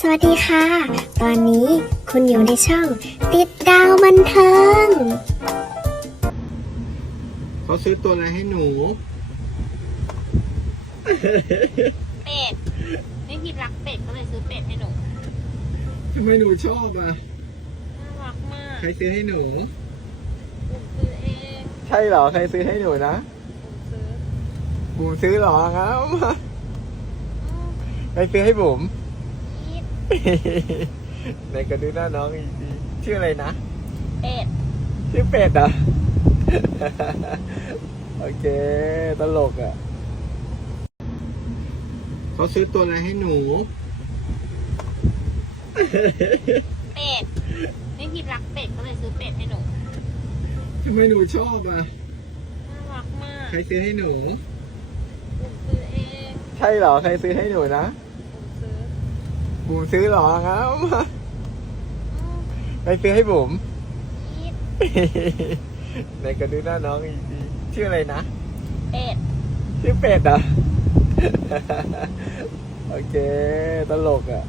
สวัสดีค่ะ ตอนนี้คุณอยู่ในช่อง ติดดาวบันเทิงเขาซื้อตัวอะไรให้หนู เป็ดนี่พี่รักเป็ดก็เลยซื้อเป็ดให้หนูทำไมหนูชอบอะ น่ารักมากใครซื้อให้หนู ผมซื้อเองใช่เหรอ ใครซื้อให้หนูนะผมซื้อบุ๋มซื้อเหรอครับอ้าวใครซื้อให้บุ๋ม อีทในกระดูหน้าน้องอีกทีชื่ออะไรนะ เป็ด ชื่อเป็ดเหรอะ โอเค ตลกอะเขาซื้อตัวอะไรให้หนู เป็ด นี่พี่รักเป็ดก็เลยซื้อเป็ดให้หนูทำไมหนูชอบอะ น่ารักมากใครซื้อให้หนูผมซื้อเอง ใช่เหรอ ใครซื้อให้หนูนะผมซื้อ บุ๋มซื้อเหรอครับอ้าวใครซื้อให้บุ๋มอีทในกระดูหน้าน้องอีกทีชื่ออะไรนะ เป็ด ชื่อเป็ดเหรอะโอเค ตลกอะ